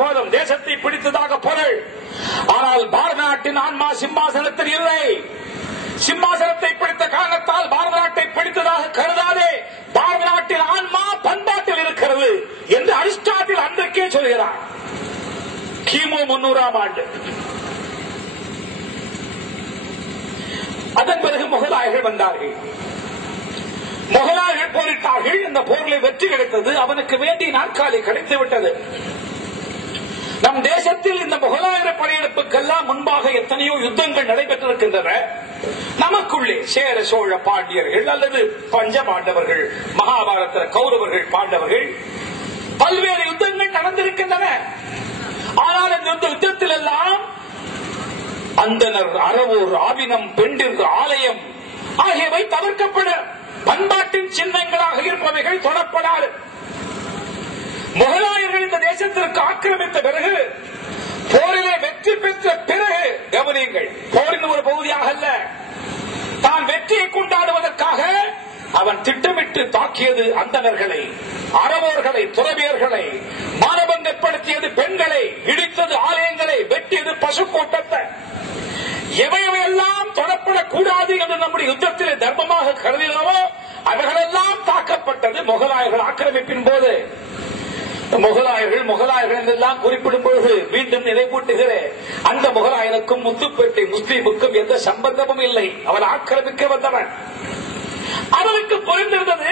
போதும் தேசத்தை பிடித்ததாக பொருள். ஆனால் பாரத நாட்டின் ஆன்மா சிம்மாசனத்தில் இல்லை. சிம்மாசனத்தை பிடித்த காரணத்தால் பாரத நாட்டை பிடித்ததாக கருதாதே. பாரத நாட்டின் ஆன்மா பண்பாட்டில் இருக்கிறது என்று அரிஸ்டாட்டில் அன்றைக்கே சொல்கிறார். கிமு 300ஆம் ஆண்டு. அதன் பிறகு முகலாயர்கள் வந்தார்கள். முகலாயர்கள் போரிட்டார்கள். இந்த போரில் வெற்றி கிடைத்தது. அவனுக்கு வேண்டிய நாற்காலி கிடைத்து விட்டது. நம் தேசத்தில் இந்த முகலாயர் படையெடுப்புக்கெல்லாம் முன்பாக எத்தனையோ யுத்தங்கள் நடைபெற்றிருக்கின்றன. நமக்குள்ளே சேர சோழ பாண்டியர்கள் அல்லது பஞ்ச பாண்டவர்கள், மகாபாரத கௌரவர்கள், பாண்டவர்கள், பல்வேறு யுத்தங்கள் நடந்திருக்கின்றன. ஆனால் இந்த யுத்தத்தில் எல்லாம் அந்தனர், அறவோர், ஆவினம், பெண்டிர், ஆலயம் ஆகியவை தவிர்க்கப்பட பண்பாட்டின் சின்னங்களாக இருப்பவைகள் தொடப்படாது. முகலாயர்கள் இந்த தேசத்திற்கு ஆக்கிரமித்த பிறகு, போரிலே வெற்றி பெற்ற பிறகு, கவனியுங்கள், போரின் ஒரு பகுதியாக அல்ல, தான் வெற்றியை கொண்டாடுவதற்காக அவன் திட்டமிட்டு தாக்கியது அந்தணர்களை, அறவோர்களை, துறவியர்களை, மானபங்கப்படுத்தியது பெண்களை, இடித்தது ஆலயங்களை, வெட்டியது பசுக்கூட்டத்தை. எவையெல்லாம் தொடப்படக்கூடாது என்று நம்முடைய யுத்தத்தில் தர்மமாக கருதினவோ அவர்களெல்லாம் தாக்கப்பட்டது முகலாயர்கள் ஆக்கிரமிப்பின் போது. முகலாயர்கள் எல்லாம் குறிப்பிடும் பொழுது மீண்டும் நினைவூட்டுகிறேன், அந்த முகலாயனுக்கும் முத்துப்பேட்டை முஸ்லீமுக்கும் எந்த சம்பந்தமும் இல்லை. அவன் ஆக்கிரமிக்க வந்தவன். அவனுக்கு புரிந்திருந்தது,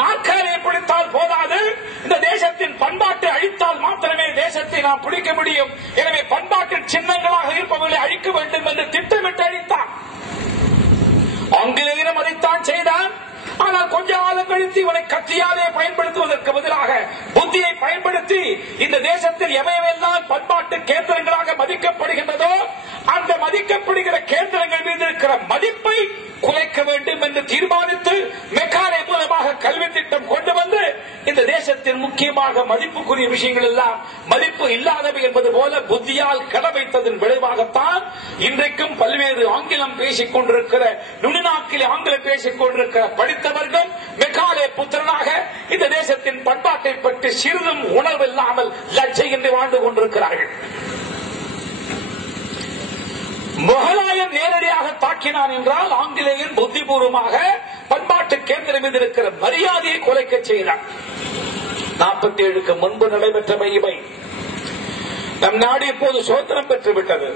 நாற்காலியை பிடித்தால் போதாது, இந்த தேசத்தின் பண்பாட்டை அழித்தால் மாத்திரமே தேசத்தை நாம் பிடிக்க முடியும். எனவே பண்பாட்டின் சின்னங்களாக இருப்பவர்களை அழிக்க வேண்டும் என்று திட்டமிட்டு அழித்தான். ஆங்கிலேயரும் அதைத்தான் செய்தான். ஆனால் கொஞ்ச காலம் கழித்து இவனை கத்தியாலே பயன்படுத்துவதற்கு பதிலாக புத்தியை பயன்படுத்தி இந்த தேசத்தில் எவையெல்லாம் பண்பாட்டு கேந்திரங்களாக மதிக்கப்படுகின்றதோ அந்த மதிக்கப்படுகிற கேந்திரங்கள் மீது இருக்கிற மதிப்பை குறைக்க வேண்டும் என்று தீர்மானித்து மெக்காலே மூலமாக கல்வி திட்டம் கொண்டு வந்து இந்த தேசத்தின் முக்கியமாக மதிப்புக்குரிய விஷயங்கள் எல்லாம் மதிப்பு இல்லாதவை என்பது போல புத்தியால் கடமைத்ததன் விளைவாகத்தான் இன்றைக்கும் பல்வேறு ஆங்கிலம் பேசிக் கொண்டிருக்கிற, நுனிநாக்கில் ஆங்கிலம் பேசிக் கொண்டிருக்கிற படித்த வர்க்கம் மெக்காலே புத்திரனாக இந்த தேசத்தின் பண்பாட்டை பற்றி சிறிதும் உணர்வில்லாமல் லட்சை என்று வாழ்ந்து கொண்டிருக்கிறார்கள். முகலாயன் நேரடியாக தாக்கினான் என்றால் ஆங்கிலேயன் புத்திபூர்வமாக பண்பாட்டு கேந்திரம் மீது இருக்கிற மரியாதையை குலைக்க செய்தார். 47க்கு முன்பு நடைபெற்றவை இவை. நம் நாடு இப்போது சுதந்திரம் பெற்றுவிட்டது.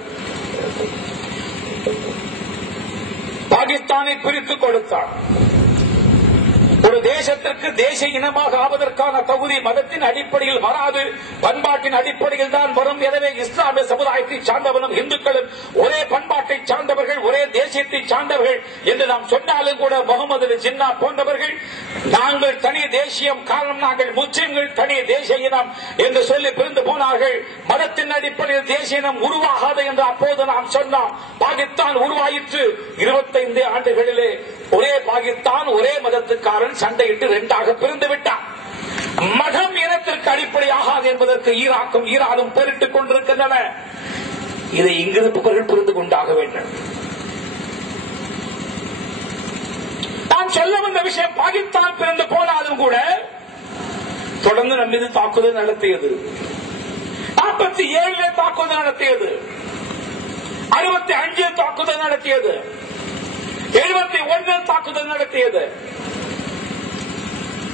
பாகிஸ்தானை பிரித்துக் கொடுத்தார். ஒரு தேசத்திற்கு தேசிய இனமாக ஆவதற்கான தகுதி மதத்தின் அடிப்படையில் வராது, பண்பாட்டின் அடிப்படையில் தான் வரும். எனவே இஸ்லாமிய சமுதாயத்தை சார்ந்தவனும் இந்துக்களும் ஒரே பண்பாட்டை சார்ந்தவர்கள், ஒரே தேசியத்தை சார்ந்தவர்கள் என்று நாம் சொன்னாலும் கூட முகமது ஜின்னா போன்றவர்கள் நாங்கள் தனி தேசியம், காரணம் நாங்கள் முஸ்லிம்கள் தனி தேசிய இனம் என்று சொல்லி பிரிந்து போனார்கள். மதத்தின் அடிப்படையில் தேசிய இனம் உருவாகாது என்று அப்போது நாம் சொன்னோம். பாகிஸ்தான் உருவாயிற்று. 25 ஆண்டுகளிலே ஒரே பாகிஸ்தான், ஒரே மதத்துக்காரன் சண்டையிட்டு 2ஆக பிரிந்து விட்டார். மதம் இனத்திற்கு அடிப்படையாகாது என்பதற்கு ஈராக்கும் ஈரானும் போரிட்டுக் கொண்டிருக்கின்றன. இதை இங்கிருப்பவர்கள் புரிந்து கொண்டாக வேண்டும். நான் சொல்ல வந்த விஷயம், பாகிஸ்தான் பிறந்து போனாலும் கூட தொடர்ந்து நம் மீது தாக்குதல் நடத்தியது. 47 தாக்குதல் நடத்தியது, 65 தாக்குதல் நடத்தியது, 71 தாக்குதல் நடத்தியது.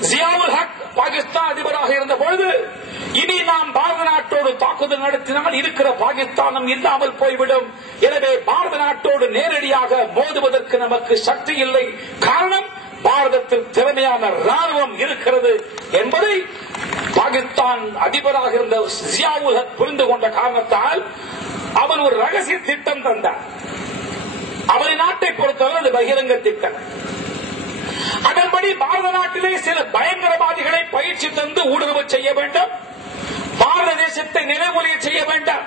ஜியாவுல் ஹக் பாகிஸ்தான் அதிபராக இருந்த பொழுது, இனி நாம் பாரத நாட்டோடு தாக்குதல் நடத்தினால் இருக்கிற பாகிஸ்தானும் இல்லாமல் போய்விடும். எனவே பாரத நாட்டோடு நேரடியாக மோதுவதற்கு நமக்கு சக்தி இல்லை. காரணம், பாரதத்தில் திறமையான ராணுவம் இருக்கிறது என்பதை பாகிஸ்தான் அதிபராக இருந்த ஜியாவுல் ஹக் புரிந்து கொண்ட காரணத்தால் அவன் ஒரு ரகசிய திட்டம் தந்தார். அவரை நாட்டை பொறுத்தவரை அது பகிரங்க திட்டம். அதன்படி பாரத நாட்டிலே சில பயங்கரவாதிகளை பயிற்சி தந்து ஊடுருவ செய்ய வேண்டும், பாரத தேசத்தை நிலைமொழிய செய்ய வேண்டும்.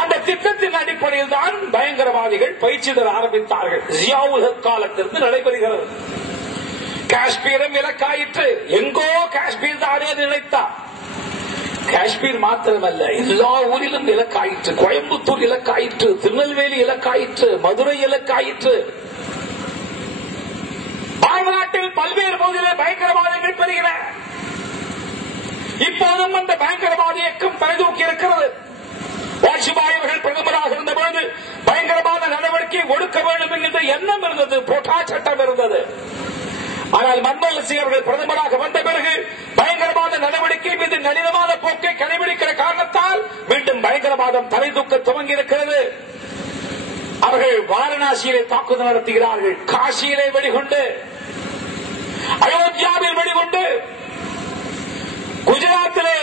அந்த திட்டத்தின் அடிப்படையில் தான் பயங்கரவாதிகள் பயிற்சி தர ஆரம்பித்தார்கள். ஜியாவுல் ஹக் காலத்திலிருந்து நடைபெறுகிறது. காஷ்மீரம் இலக்காயிற்று. எங்கோ காஷ்மீர் தானே நினைத்தார். காஷ்மீர் மாத்திரமல்ல, எல்லா ஊரிலும் இலக்காயிற்று. கோயம்புத்தூர் இலக்காயிற்று, திருநெல்வேலி இலக்காயிற்று, மதுரை இலக்காயிற்று. பாரத நாட்டில் பல்வேறு பகுதிகளில் பயங்கரவாதிகள் பெறுகிற. இப்போதும் அந்த பயங்கரவாத இயக்கம் தலைதூக்கி அவர்கள் வாரணாசியிலே தாக்குதல் நடத்துகிறார்கள். காசியிலே வெடிகுண்டு, அயோத்தியாவில் வெடிகுண்டு, குஜராத்திலே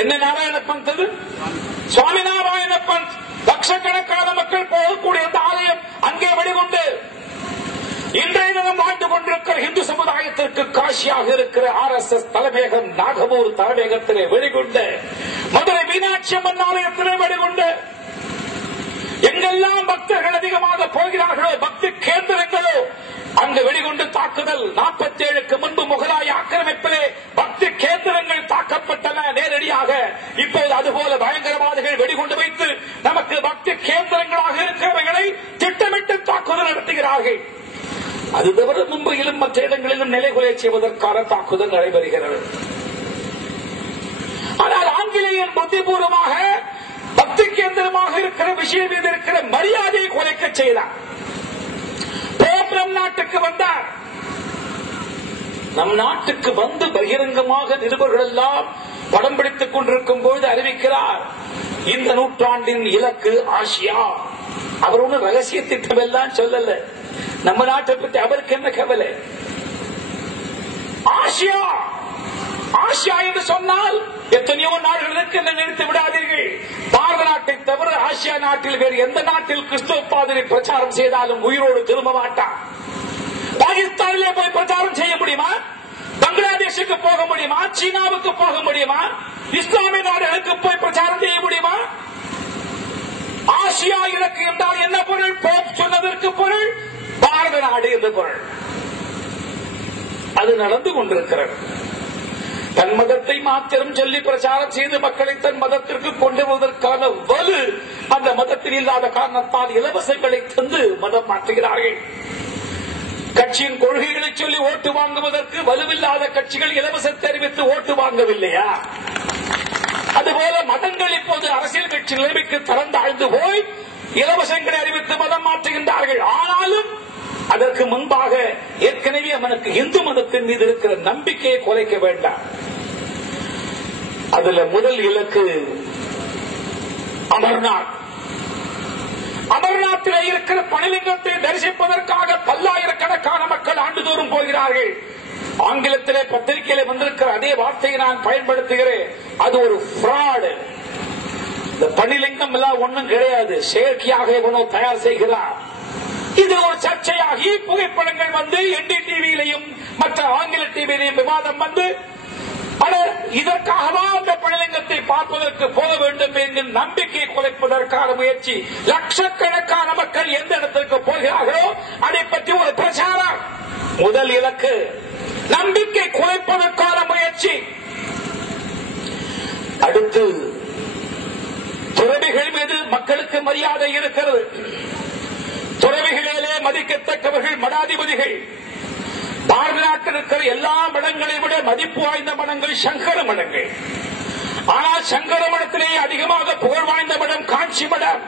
என்ன நாராயணப்பன் சுவாமி நாராயணப்பன் லட்சக்கணக்கான மக்கள் போகக்கூடிய அந்த ஆலயம் அங்கே வெடிகுண்டு. இன்றைய தினம் வாழ்ந்து கொண்டிருக்கிற இந்து சமுதாயத்திற்கு காசியாக இருக்கிற RSS தலைமையகம் நாகபூர் தலைமையகத்திலே வெடிகுண்டு, மதுரை மீனாட்சி அம்மன் ஆலயத்திலே வெடிகுண்டு. எங்கெல்லாம் பக்தர்கள் அதிகமாக போகிறார்களோ, பக்தி கேந்திரங்களோ, அங்கு வெடிகுண்டு தாக்குதல். 47க்கு முன்பு முகலாய ஆக்கிரமிப்பிலே பக்தி கேந்திரங்கள் தாக்கப்பட்டன நேரடியாக. இப்போது அதுபோல பயங்கரவாதிகள் வெடிகுண்டு வைத்து நமக்கு பக்தி கேந்திரங்களாக இருக்கிறவர்களை திட்டமிட்டு தாக்குதல் நடத்துகிறார்கள். அது தவிர மும்பையிலும் மற்ற இடங்களிலும் நிலைகுலை செய்வதற்கான தாக்குதல் நடைபெறுகிறது. ஆனால் ஆங்கிலேயன் புத்திபூர்வமாக பக்தி கேந்திரமாக இருக்கிற விஷயம் மீது இருக்கிற மரியாதையை குறைக்க செய்தார். நம் நாட்டுக்கு வந்தார். நம் நாட்டுக்கு வந்து பகிரங்கமாக நிருபர்கள் எல்லாம் படம் பிடித்துக் கொண்டிருக்கும் போது அறிவிக்கிறார், இந்த நூற்றாண்டின் இலக்கு ஆசியா. அவர் ஒன்னும் ரகசிய திட்டம் எல்லாம் சொல்லல. நம்ம நாட்டை பற்றி அவருக்கு என்ன கவலை? ஆசியா ஆசியா என்று சொன்னால் எத்தனையோ நாடுகளுக்கு என்ன நினைத்து விடாதீர்கள். பாரத நாட்டை தவிர ஆசியா நாட்டில் வேறு எந்த நாட்டில் கிறிஸ்துவ பாதிரி பிரச்சாரம் செய்தாலும் உயிரோடு திரும்ப மாட்டார். பாகிஸ்தானிலே போய் பிரச்சாரம் செய்ய முடியுமா? பங்களாதேஷுக்கு போக முடியுமா? சீனாவுக்கு போக முடியுமா? இஸ்லாமிய நாடுகளுக்கு போய் பிரச்சாரம் செய்ய முடியுமா? ஆசியா இலக்கு என்றால் என்ன பொருள்? போப் சொன்னதற்கு பொருள் பாரத நாடு என்று பொருள். அது நடந்து கொண்டிருக்கிறது. தன் மதத்தை மாத்திரம் சொல்லி பிரச்சாரம் செய்து மக்களை தன் மதத்திற்கு கொண்டு வருவதற்கான வலு அந்த மதத்தில் இல்லாத காரணத்தால் இலவசங்களை தந்து மதம் மாற்றுகிறார்கள். கட்சியின் கொள்கைகளை சொல்லி ஓட்டு வாங்குவதற்கு வலுவில்லாத கட்சிகள் இலவசத்தை அறிவித்து ஓட்டு வாங்கவில்லையா? அதுபோல மதங்கள் இப்போது அரசியல் கட்சி நிலைமைக்கு தரந்தாழ்ந்து போய் இலவசங்களை அறிவித்து மதம் மாற்றுகின்றார்கள். ஆனாலும் அதற்கு முன்பாக ஏற்கனவே அவனுக்கு இந்து மதத்தின் மீது இருக்கிற நம்பிக்கையை குறைக்க வேண்டாம். அதுல முதல் இலக்கு அமர்நாத். அமர்நாத்திலே இருக்கிற பனிலிங்கத்தை தரிசிப்பதற்காக பல்லாயிரக்கணக்கான மக்கள் ஆண்டுதோறும் போகிறார்கள். ஆங்கிலத்திலே பத்திரிகையிலே வந்திருக்கிற அதே வார்த்தையை நான் பயன்படுத்துகிறேன். அது ஒரு ஃப்ராடு. இந்த பனிலிங்கம் எல்லாம் ஒன்றும் கிடையாது, செயற்கையாக எவனோ தயார் செய்கிறார். இது ஒரு சர்ச்சையாகி புகைப்படங்கள் வந்து NDTVயிலையும் மற்ற ஆங்கில டிவியிலையும் விவாதம் வந்து, இதற்காகவா அந்த பனிலிங்கத்தை பார்ப்பதற்கு போக வேண்டும் என்ற நம்பிக்கையை குறைப்பதற்கான முயற்சி. லட்சக்கணக்கான மக்கள் எந்த இடத்திற்கு போகிறார்களோ அதை பற்றி ஒரு பிரச்சாரம். முதல் இலக்கு நம்பிக்கை குறைப்பதற்கான முயற்சி. அடுத்து துறவிகள் மீது மக்களுக்கு மரியாதை இருக்கிறது. துறவிகளிலே மதிக்கத்தக்கவர்கள் மடாதிபதிகள். பாரத நாட்டில் இருக்கிற எல்லா மடங்களை விட மதிப்பு வாய்ந்த மடங்கள் சங்கர மடங்கள். ஆனால் சங்கர மடத்திலே அதிகமாக புகழ் வாய்ந்த மடம் காஞ்சி மடம்.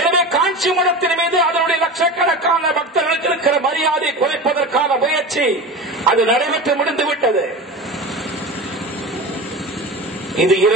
எனவே காஞ்சி மடத்தின் மீது அதனுடைய லட்சக்கணக்கான பக்தர்களுக்கு இருக்கிற மரியாதை குறைப்பதற்கான முயற்சி அது நடைபெற்று முடிந்துவிட்டது. இது